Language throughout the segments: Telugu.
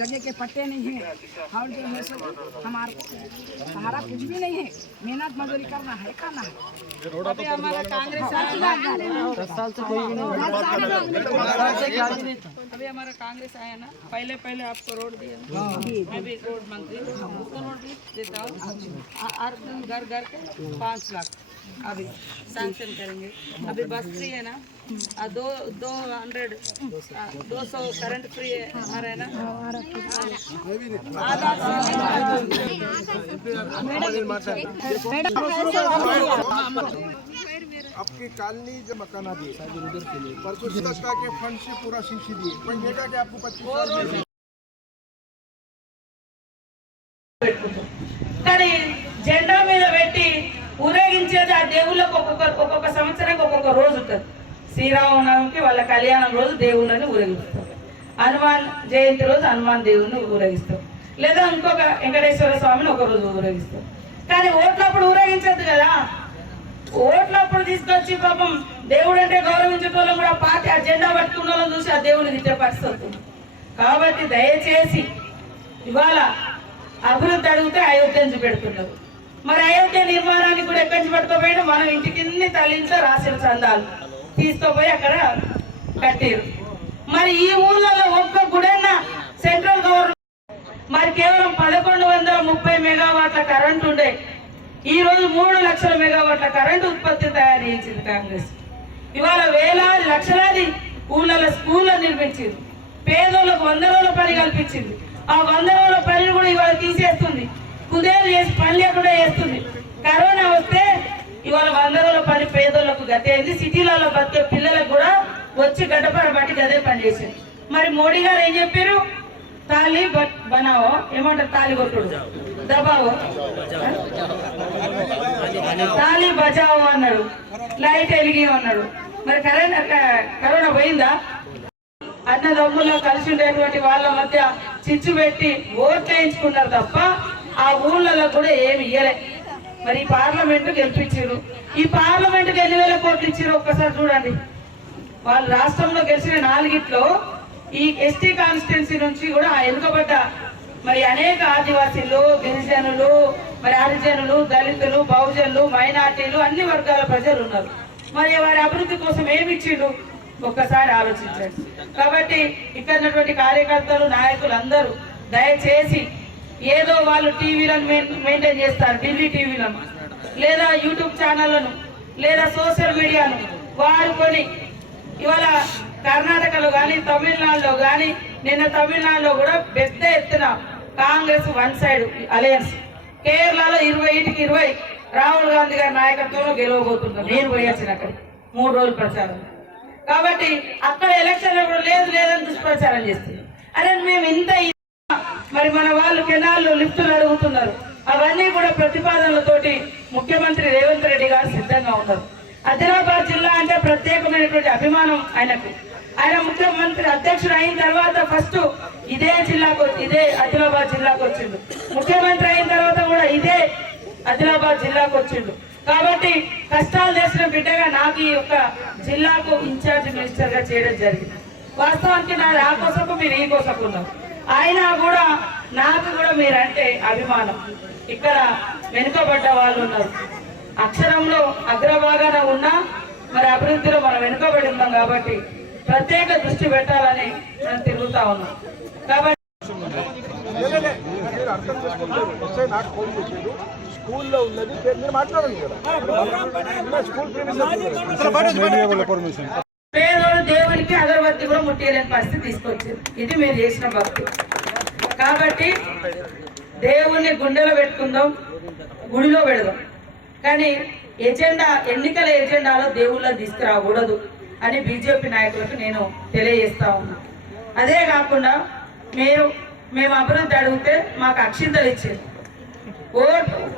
जगह के पट्टे नहीं है और जो है सो हमारा कुछ भी नहीं है। मेहनत मजदूरी करना है, खाना है। अभी हमारा कांग्रेस अभी हमारा कांग्रेस आया ना, पहले आपको रोड दिया ना, मैं भी रोड मंत्री उसको रोड भी देता हूँ। हर दिन घर के 5 लाख अभी सैंक्शन करेंगे। अभी बस फ्री है ना, 200 करंट फ्री आ रहा है ना। आपकी कॉलोनी जो मकान दी शायद उधर के लिए परसों सत्ता के फंड से पूरा शीशी दिए पर देखा कि आपको 25 కానీ జెండా మీద పెట్టి ఊరేగించేది ఆ దేవుళ్ళకు ఒక్కొక్క సంవత్సరానికి ఒక్కొక్క రోజు ఉంటుంది. శ్రీరామనవమికి వాళ్ళ కళ్యాణం రోజు దేవుళ్ళని ఊరేగిస్తారు. హనుమాన్ జయంతి రోజు హనుమాన్ దేవుడిని ఊరేగిస్తారు. లేదా ఇంకొక వెంకటేశ్వర స్వామిని ఒక రోజు ఊరేగిస్తారు. కానీ ఓట్లప్పుడు ఊరేగించద్దు కదా. ఓట్లప్పుడు తీసుకొచ్చి పాపం దేవుడు అంటే గౌరవించడం కూడా పార్టీ ఆ జెండా పట్టుకున్న వాళ్ళని చూసి ఆ దేవుడిని తిట్టే పరిస్థితి వస్తుంది. కాబట్టి దయచేసి ఇవాళ అభివృద్ధి అడిగితే అయోధ్యను చూపెడుతున్నారు. మరి అయోధ్య నిర్మాణానికి కూడా ఎక్కడి నుంచి పట్టుకోపోయినా మనం ఇంటికి తల్లింట్లో రాసిన చందాలు తీసుకుపోయి అక్కడ కట్టారు. మరి ఈ ఊళ్ళలో ఒక్క గుడైనా సెంట్రల్ గవర్నమెంట్ మరి కేవలం 1130 మెగావాట్ల కరెంట్ ఉండే ఈ రోజు 3 లక్షల మెగావాట్ల కరెంటు ఉత్పత్తి తయారు చేసింది కాంగ్రెస్. ఇవాళ వేలాది లక్షలాది ఊళ్ళలో స్కూళ్ళ నిర్మించింది. పేదోళ్ళకు 100 రోజుల పని కల్పించింది. ఆ 100 రోజుల పనిని కూడా ఇవాళ తీసేస్తుంది. కుదేలు చేసి పని లేకుండా చేస్తుంది. కరోనా వస్తే ఇవాళ 100 రోజుల పని పేదోళ్లకు గతి అయింది. సిటీలలో బతికే పిల్లలకు కూడా వచ్చి గడ్డపర బట్టి గదే పని చేసింది. మరి మోడీ గారు ఏం చెప్పారు? తాళి బనావో ఏమంటారు, తాళి కొట్టుడు దబావో తాళి బజావో అన్నాడు, లైట్ వెలిగి అన్నాడు. మరి కరోనా పోయిందా? అన్నదమ్ముల్లో కలిసి ఉండేటువంటి వాళ్ళ మధ్య చిచ్చు పెట్టి ఓట్లు వేయించుకున్నారు తప్ప ఆ ఊళ్ళలో కూడా ఏమి ఇయ్యలే. మరి ఈ పార్లమెంట్ గెలిపించారు. ఈ పార్లమెంట్కి 8,000 కోట్లు ఇచ్చారు. ఒక్కసారి చూడండి. వాళ్ళు రాష్ట్రంలో గెలిచిన 4గిట్లో ఈ ఎస్టీ కాన్స్టిట్యున్సీ నుంచి కూడా వెనుకబడ్డ మరి అనేక ఆదివాసీలు, గిరిజనులు, మరి హరిజనులు, దళితులు, బహుజనులు, మైనార్టీలు అన్ని వర్గాల ప్రజలు ఉన్నారు. మరి వారి అభివృద్ధి కోసం ఏమి ఇచ్చిండు ఒక్కసారి ఆలోచించండి. కాబట్టి ఇక్కడ ఉన్నటువంటి కార్యకర్తలు, నాయకులు అందరూ దయచేసి ఏదో వాళ్ళు టీవీలను మెయింటైన్ చేస్తారు, ఢిల్లీ టీవీలను లేదా యూట్యూబ్ ఛానళ్లను లేదా సోషల్ మీడియాను వాడుకొని ఇవాళ కర్ణాటకలో కానీ తమిళనాడులో కానీ నిన్న తమిళనాడులో కూడా పెద్ద ఎత్తున కాంగ్రెస్ వన్ సైడ్ అలయన్స్, కేరళలో 20-20 రాహుల్ గాంధీ గారి నాయకత్వంలో గెలవబోతున్నారు. నేను పోయాల్సిన అక్కడ 3 రోజుల ప్రచారం. కాబట్టి అక్కడ ఎలక్షన్లో కూడా లేదని దుష్ప్రచారం చేస్తున్నారు. అరే మేము ఇంత మరి మన వాళ్ళు కెనాళ్ళు లిఫ్టులు అడుగుతున్నారు. అవన్నీ కూడా ప్రతిపాదనలతోటి ముఖ్యమంత్రి రేవంత్ రెడ్డి గారు సిద్ధంగా ఉన్నారు. ఆదిలాబాద్ జిల్లా అంటే ప్రత్యేకమైనటువంటి అభిమానం ఆయనకు. ఆయన ముఖ్యమంత్రి అధ్యక్షుడు అయిన తర్వాత ఫస్ట్ ఇదే ఆదిలాబాద్ జిల్లాకు వచ్చిండు. ముఖ్యమంత్రి అయిన తర్వాత కూడా ఇదే ఆదిలాబాద్ జిల్లాకు వచ్చిండు. కాబట్టి కష్టాలు చేసిన బిడ్డగా నాకు ఈ యొక్క జిల్లాకు ఇన్ఛార్జ్ మినిస్టర్ గా చేయడం జరిగింది. వాస్తవానికి నాది ఆ కోసకు మీరు ఈ కోసకు ఉన్నారు. అయినా కూడా నాకు కూడా మీరంటే అభిమానం. ఇక్కడ వెనుకబడ్డ వాళ్ళు ఉన్నారు. అక్షరంలో అగ్రభాగాన ఉన్నా మరి అభివృద్ధిలో మనం వెనుకబడి ఉన్నాం. కాబట్టి ప్రత్యేక దృష్టి పెట్టాలని మనం తిరుగుతా ఉన్నాం. కాబట్టి స్కూల్లో ఉన్నది మీరు మాట్లాడండి కదా. పేదోడు దేవునికి అగరబత్తి కూడా ముట్టేయలేని పరిస్థితి తీసుకొచ్చింది. ఇది మీరు చేసిన భక్తి. కాబట్టి దేవుణ్ణి గుండెలో పెట్టుకుందాం, గుడిలో పెడదాం. కానీ ఎన్నికల ఎజెండాలో దేవుళ్ళని తీసుకురాకూడదు అని బీజేపీ నాయకులకు నేను తెలియజేస్తా ఉన్నా. అదే కాకుండా మేము అభివృద్ధి అడిగితే మాకు అక్షింతలు ఇచ్చేది,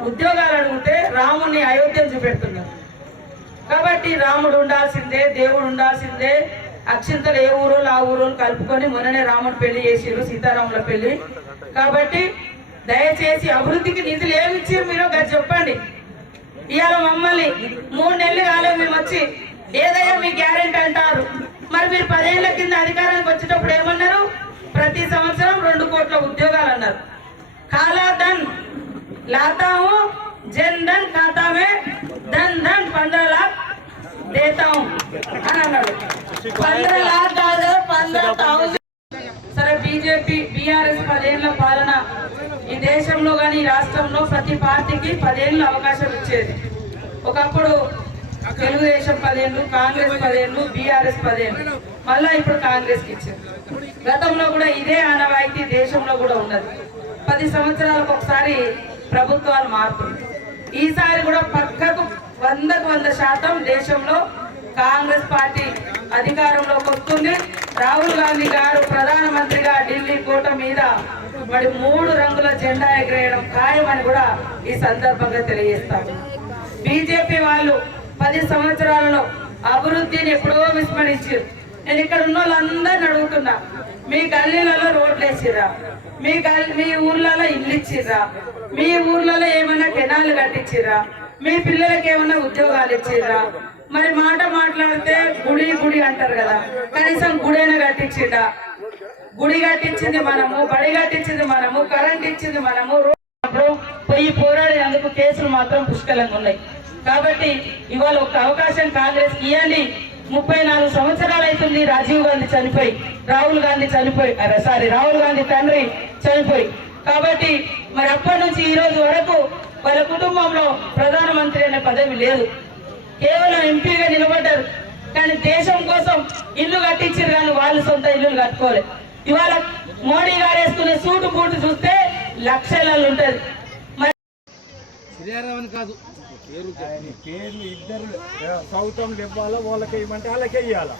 ఉద్యోగాలు అడిగితే రాముని అయోధ్యను చూపెడుతున్నారు. కాబట్టి రాముడు ఉండాల్సిందే, దేవుడు ఉండాల్సిందే. అక్షింతలు ఏ ఊరోళ్ళు ఆ ఊరోళ్ళు కలుపుకొని మొన్ననే రాముడు పెళ్లి చేసిరు, సీతారాముల పెళ్లి. కాబట్టి దయచేసి అభివృద్ధికి నిధులు ఏమి ఇచ్చారు మీరు గారు చెప్పండి. ఇవాళ మమ్మల్ని 3 నెలలు కాలేదు మేము వచ్చి ఏదైనా మీ గ్యారెంటీ అంటారు. మరి మీరు 10 ఏళ్ల కింద అధికారానికి వచ్చేటప్పుడు ఏమన్నారు? ప్రతి సంవత్సరం 2 కోట్ల ఉద్యోగాలు అన్నారు. కాలాధన్ లాతాము జన్ ధన్ ఖాతా మే ధన్ ధన్ 15 लाख देता हूं అని అన్నాడు. 15 लाख కాదు 15,000. సరే బీజేపీ బీఆర్ఎస్ 10 ఏళ్ల పాలన ఈ దేశంలో కానీ ఈ రాష్ట్రంలో ప్రతి పార్టీకి 10 ఏళ్ళు అవకాశం ఇచ్చేది. ఒకప్పుడు తెలుగుదేశం 10 ఏళ్ళు, కాంగ్రెస్ 10 ఏళ్ళు, బీఆర్ఎస్ 10 ఏళ్ళు, మళ్ళా ఇప్పుడు కాంగ్రెస్ కి ఇచ్చింది. గతంలో కూడా ఇదే ఆనవాయితీ దేశంలో కూడా ఉన్నది. 10 సంవత్సరాలకు ఒకసారి ప్రభుత్వాలు మారుతుంది. ఈసారి కూడా పక్కకు 100కు 100% దేశంలో కాంగ్రెస్ పార్టీ అధికారంలోకి వస్తుంది. రాహుల్ గాంధీ గారు ప్రధానమంత్రిగా ఢిల్లీ కోట మీద మరి 3 రంగుల జెండా ఎగరేయడం ఖాయమని కూడా ఈ సందర్భంగా తెలియజేస్తాము. బీజేపీ వాళ్ళు 10 సంవత్సరాలలో అభివృద్ధిని ఎప్పుడో విస్మరించారు. నేను ఇక్కడ ఉన్న వాళ్ళందరిని అడుగుతున్నా, మీ గల్లీలలో రోడ్లు వేసిర్రా? మీ ఊర్లలో ఇల్లు ఇచ్చిర్రా? మీ ఊర్లలో ఏమైనా కెనాలు కట్టించిర్రా? మీ పిల్లలకి ఏమైనా ఉద్యోగాలు ఇచ్చిర్రా? మరి మాట మాట్లాడితే గుడి గుడి అంటారు కదా, కనీసం గుడైనా కట్టించిండా? గుడి కట్టించింది మనము, బడి కట్టించింది మనము, కరెంట్ ఇచ్చింది మనము. పోయి పోరాడేందుకు కేసులు మాత్రం పుష్కలంగా ఉన్నాయి. కాబట్టి ఇవాళ ఒక అవకాశం కాంగ్రెస్ ఇవ్వండి. 34 సంవత్సరాలు అవుతుంది రాజీవ్ గాంధీ చనిపోయి, రాహుల్ గాంధీ తండ్రి చనిపోయి. కాబట్టి మరి అప్పటి నుంచి ఈ రోజు వరకు వాళ్ళ కుటుంబంలో ప్రధానమంత్రి అనే పదవి లేదు. కేవలం ఎంపీగా నిలబడ్డారు. కానీ దేశం కోసం ఇల్లు కట్టించారు, కానీ వాళ్ళు సొంత ఇల్లులు కట్టుకోలేదు. ఇవాళ మోడీ గారు వేసుకునే సూటు బూటు చూస్తే లక్షలలో ఉంటది. కాదు పేర్లు ఇద్దరు సౌతంలో ఇవ్వాలా, వాళ్ళకి ఇవ్వమంటే వాళ్ళకే ఇవ్వాలా.